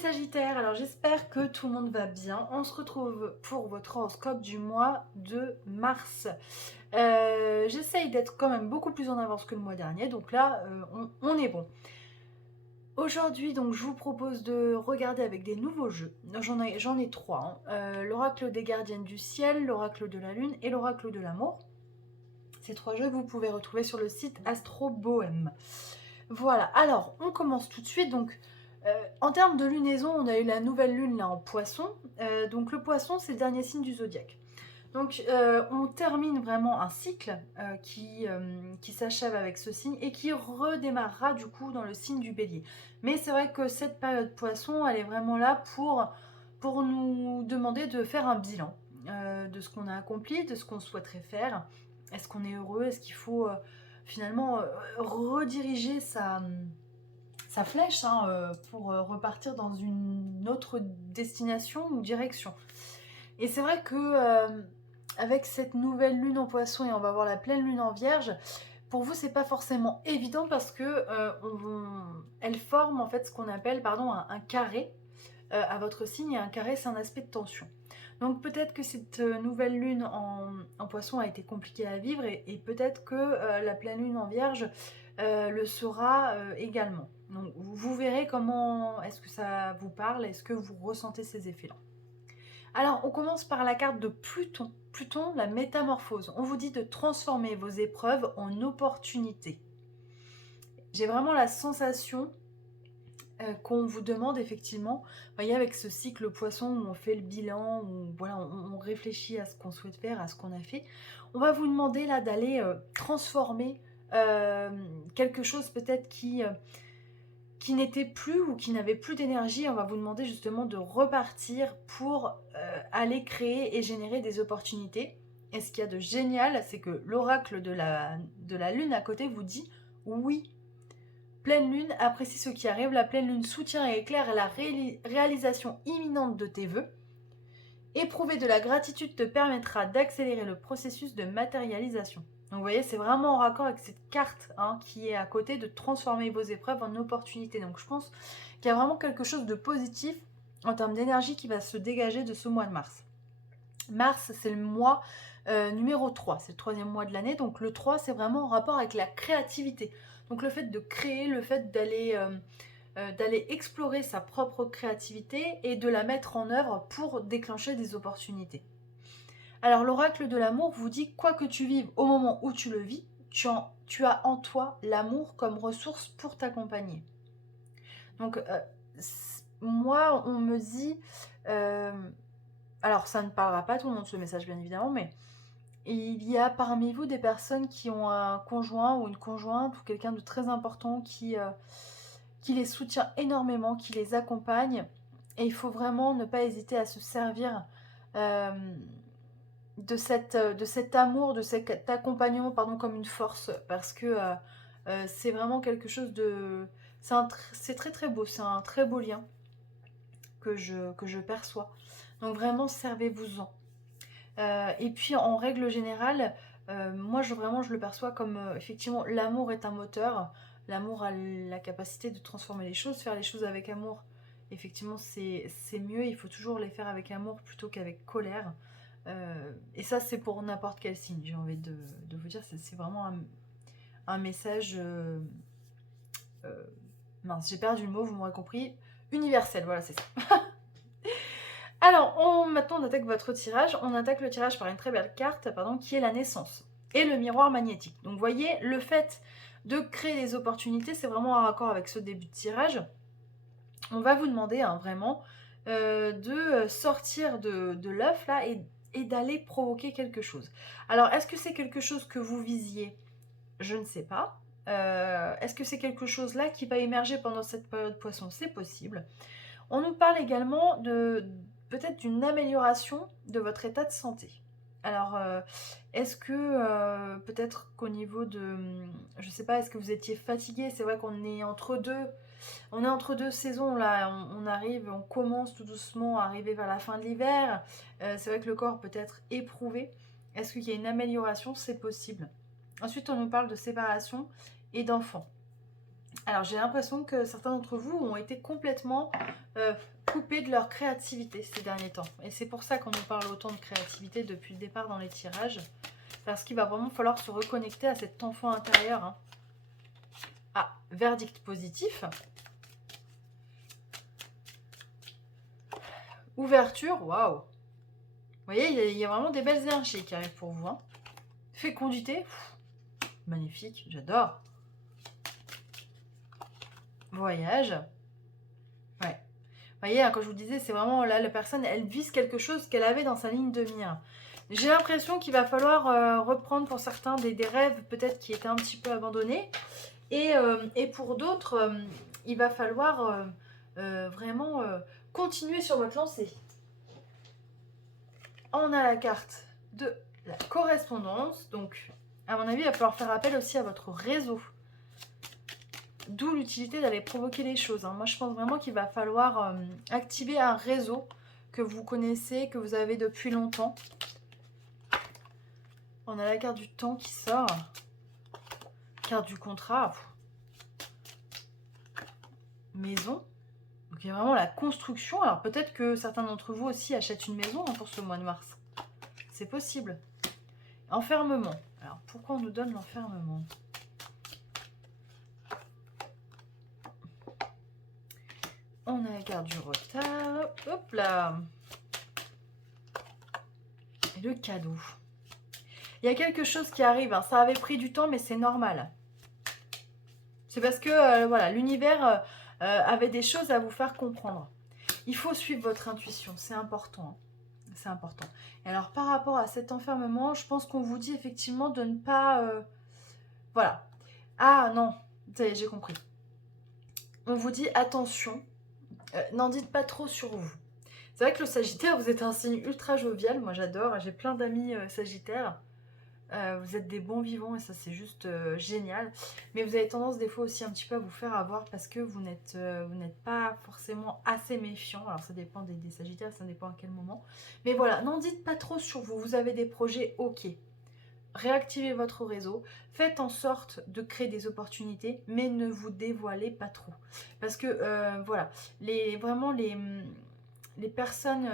Sagittaires, alors j'espère que tout le monde va bien. On se retrouve pour votre horoscope du mois de mars. J'essaye d'être quand même beaucoup plus en avance que le mois dernier, donc là on est bon. Aujourd'hui, donc, je vous propose de regarder avec des nouveaux jeux. J'en ai trois, hein. L'oracle des gardiennes du ciel, l'oracle de la lune et l'oracle de l'amour. Ces trois jeux que vous pouvez retrouver sur le site Astro Bohème. Voilà, alors on commence tout de suite. Donc, en termes de lunaison, on a eu la nouvelle lune là en poisson. Donc le poisson, c'est le dernier signe du zodiaque. Donc on termine vraiment un cycle qui s'achève avec ce signe et qui redémarrera du coup dans le signe du bélier. Mais c'est vrai que cette période poisson, elle est vraiment là pour nous demander de faire un bilan de ce qu'on a accompli, de ce qu'on souhaiterait faire. Est-ce qu'on est heureux? Est-ce qu'il faut finalement rediriger sa flèche pour repartir dans une autre destination ou direction? Et c'est vrai que avec cette nouvelle lune en poisson et on va voir la pleine lune en vierge, pour vous c'est pas forcément évident parce que elle forme en fait ce qu'on appelle un carré à votre signe, et un carré c'est un aspect de tension. Donc peut-être que cette nouvelle lune en poisson a été compliquée à vivre et peut-être que la pleine lune en vierge le sera également. Donc vous verrez comment est-ce que ça vous parle, est-ce que vous ressentez ces effets-là. Alors on commence par la carte de Pluton. Pluton, la métamorphose. On vous dit de transformer vos épreuves en opportunités. J'ai vraiment la sensation qu'on vous demande effectivement, vous voyez, avec ce cycle poisson où on fait le bilan, où voilà, on réfléchit à ce qu'on souhaite faire, à ce qu'on a fait, on va vous demander là d'aller transformer quelque chose peut-être qui n'était plus ou qui n'avait plus d'énergie. On va vous demander justement de repartir pour aller créer et générer des opportunités. Et ce qu'il y a de génial, c'est que l'oracle de la lune à côté vous dit oui. Pleine lune, apprécie ce qui arrive. La pleine lune soutient et éclaire la réalisation imminente de tes vœux. Éprouver de la gratitude te permettra d'accélérer le processus de matérialisation. Donc vous voyez, c'est vraiment en raccord avec cette carte qui est à côté, de transformer vos épreuves en opportunités. Donc je pense qu'il y a vraiment quelque chose de positif en termes d'énergie qui va se dégager de ce mois de mars. Mars, c'est le mois numéro 3, c'est le troisième mois de l'année. Donc le 3, c'est vraiment en rapport avec la créativité. Donc le fait de créer, le fait d'aller explorer sa propre créativité et de la mettre en œuvre pour déclencher des opportunités. Alors l'oracle de l'amour vous dit, quoi que tu vives au moment où tu le vis, tu as en toi l'amour comme ressource pour t'accompagner. Donc moi on me dit, alors ça ne parlera pas à tout le monde ce message bien évidemment, mais il y a parmi vous des personnes qui ont un conjoint ou une conjointe ou quelqu'un de très important qui les soutient énormément, qui les accompagne. Et il faut vraiment ne pas hésiter à se servir euh, de cet amour, de cet accompagnement comme une force. Parce que c'est vraiment quelque chose de... C'est très très beau, c'est un très beau lien que je perçois. Donc vraiment, servez-vous-en. Et puis en règle générale, moi je le perçois comme effectivement l'amour est un moteur. L'amour a la capacité de transformer les choses, faire les choses avec amour. Effectivement, c'est mieux, il faut toujours les faire avec amour plutôt qu'avec colère. Et ça, c'est pour n'importe quel signe, j'ai envie de vous dire, c'est vraiment un message... mince, j'ai perdu le mot, vous m'aurez compris. Universel, voilà, c'est ça. Alors, maintenant on attaque votre tirage. On attaque le tirage par une très belle carte, qui est la naissance et le miroir magnétique. Donc, vous voyez, le fait de créer des opportunités, c'est vraiment en raccord avec ce début de tirage. On va vous demander vraiment de sortir de l'œuf là et d'aller provoquer quelque chose. Alors, est-ce que c'est quelque chose que vous visiez? Je ne sais pas. Est-ce que c'est quelque chose là qui va émerger pendant cette période poisson? C'est possible. On nous parle également de peut-être d'une amélioration de votre état de santé. Alors, est-ce que peut-être qu'au niveau de, je ne sais pas, est-ce que vous étiez fatigué? C'est vrai qu'on est entre deux saisons là. On commence tout doucement à arriver vers la fin de l'hiver. C'est vrai que le corps peut être éprouvé. Est-ce qu'il y a une amélioration? C'est possible. Ensuite, on nous parle de séparation et d'enfants. Alors j'ai l'impression que certains d'entre vous ont été complètement coupés de leur créativité ces derniers temps. Et c'est pour ça qu'on nous parle autant de créativité depuis le départ dans les tirages. Parce qu'il va vraiment falloir se reconnecter à cet enfant intérieur. Hein. Ah, verdict positif. Ouverture, waouh. Vous voyez, il y a vraiment des belles énergies qui arrivent pour vous. Hein. Fécondité, magnifique, j'adore. Voyage. Ouais. Vous voyez, hein, quand je vous disais, c'est vraiment là, la personne, elle vise quelque chose qu'elle avait dans sa ligne de mire. J'ai l'impression qu'il va falloir reprendre pour certains des rêves peut-être qui étaient un petit peu abandonnés. Et pour d'autres, il va falloir vraiment continuer sur votre lancée. On a la carte de la correspondance. Donc, à mon avis, il va falloir faire appel aussi à votre réseau. D'où l'utilité d'aller provoquer les choses. Hein. Moi, je pense vraiment qu'il va falloir activer un réseau que vous connaissez, que vous avez depuis longtemps. On a la carte du temps qui sort. Carte du contrat. Maison. Donc, il y a vraiment la construction. Alors, peut-être que certains d'entre vous aussi achètent une maison pour ce mois de mars. C'est possible. Enfermement. Alors, pourquoi on nous donne l'enfermement ? On a la carte du retard. Hop là. Et le cadeau. Il y a quelque chose qui arrive. Hein. Ça avait pris du temps, mais c'est normal. C'est parce que voilà, l'univers avait des choses à vous faire comprendre. Il faut suivre votre intuition. C'est important. Hein. C'est important. Et alors, par rapport à cet enfermement, je pense qu'on vous dit effectivement de ne pas... voilà. Ah non, ça y est, j'ai compris. On vous dit attention, n'en dites pas trop sur vous. C'est vrai que le Sagittaire, vous êtes un signe ultra jovial. Moi, j'adore. J'ai plein d'amis Sagittaires. Vous êtes des bons vivants et ça, c'est juste génial. Mais vous avez tendance des fois aussi un petit peu à vous faire avoir parce que vous n'êtes pas forcément assez méfiant. Alors, ça dépend des Sagittaires, ça dépend à quel moment. Mais voilà, n'en dites pas trop sur vous. Vous avez des projets, ok. Réactivez votre réseau, faites en sorte de créer des opportunités, mais ne vous dévoilez pas trop. Parce que, voilà, vraiment les personnes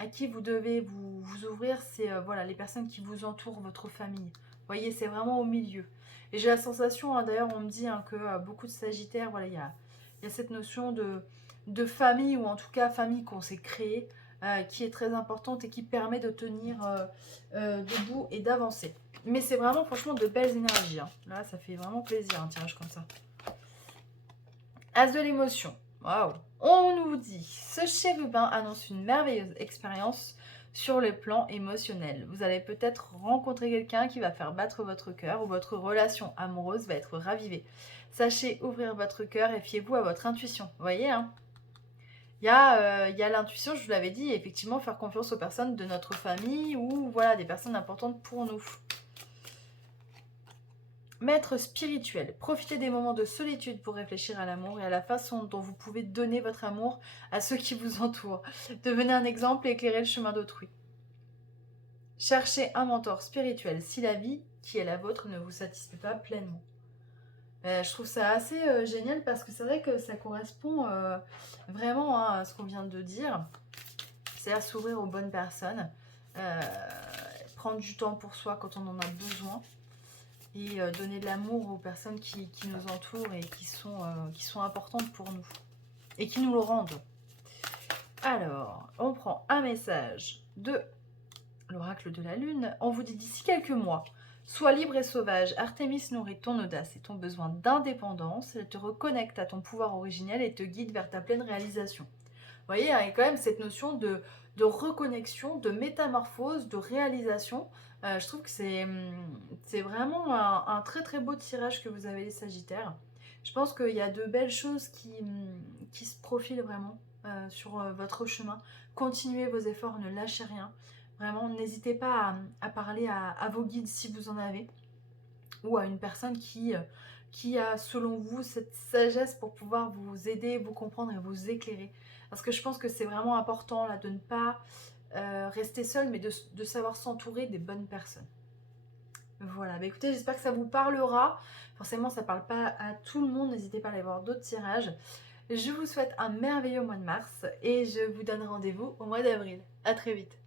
à qui vous devez vous ouvrir, c'est voilà, les personnes qui vous entourent, votre famille. Vous voyez, c'est vraiment au milieu. Et j'ai la sensation, hein, d'ailleurs, on me dit hein, que beaucoup de Sagittaires, voilà, il y a cette notion de famille, ou en tout cas famille qu'on s'est créée, qui est très importante et qui permet de tenir debout et d'avancer. Mais c'est vraiment franchement de belles énergies. Hein. Là, ça fait vraiment plaisir un tirage comme ça. As de l'émotion. Waouh. On nous dit, ce chérubin annonce une merveilleuse expérience sur le plan émotionnel. Vous allez peut-être rencontrer quelqu'un qui va faire battre votre cœur ou votre relation amoureuse va être ravivée. Sachez ouvrir votre cœur et fiez-vous à votre intuition. Vous voyez, hein, il y a l'intuition, je vous l'avais dit, effectivement, faire confiance aux personnes de notre famille ou voilà, des personnes importantes pour nous. Maître spirituel, profitez des moments de solitude pour réfléchir à l'amour et à la façon dont vous pouvez donner votre amour à ceux qui vous entourent. Devenez un exemple et éclairez le chemin d'autrui. Cherchez un mentor spirituel si la vie qui est la vôtre ne vous satisfait pas pleinement. Je trouve ça assez génial parce que c'est vrai que ça correspond vraiment à ce qu'on vient de dire. C'est-à-dire s'ouvrir aux bonnes personnes, prendre du temps pour soi quand on en a besoin et donner de l'amour aux personnes qui nous entourent et qui sont importantes pour nous et qui nous le rendent. Alors, on prend un message de l'oracle de la lune. On vous dit d'ici quelques mois, sois libre et sauvage. Artémis nourrit ton audace et ton besoin d'indépendance. Elle te reconnecte à ton pouvoir originel et te guide vers ta pleine réalisation. Vous voyez, il y a quand même cette notion de reconnexion, de métamorphose, de réalisation. Je trouve que c'est vraiment un très très beau tirage que vous avez les Sagittaires. Je pense qu'il y a de belles choses qui se profilent vraiment sur votre chemin. Continuez vos efforts, ne lâchez rien. Vraiment, n'hésitez pas à parler à vos guides si vous en avez, ou à une personne qui a, selon vous, cette sagesse pour pouvoir vous aider, vous comprendre et vous éclairer. Parce que je pense que c'est vraiment important là, de ne pas rester seul, mais de savoir s'entourer des bonnes personnes. Voilà, bah écoutez, j'espère que ça vous parlera. Forcément, ça parle pas à tout le monde, n'hésitez pas à aller voir d'autres tirages. Je vous souhaite un merveilleux mois de mars et je vous donne rendez-vous au mois d'avril. À très vite.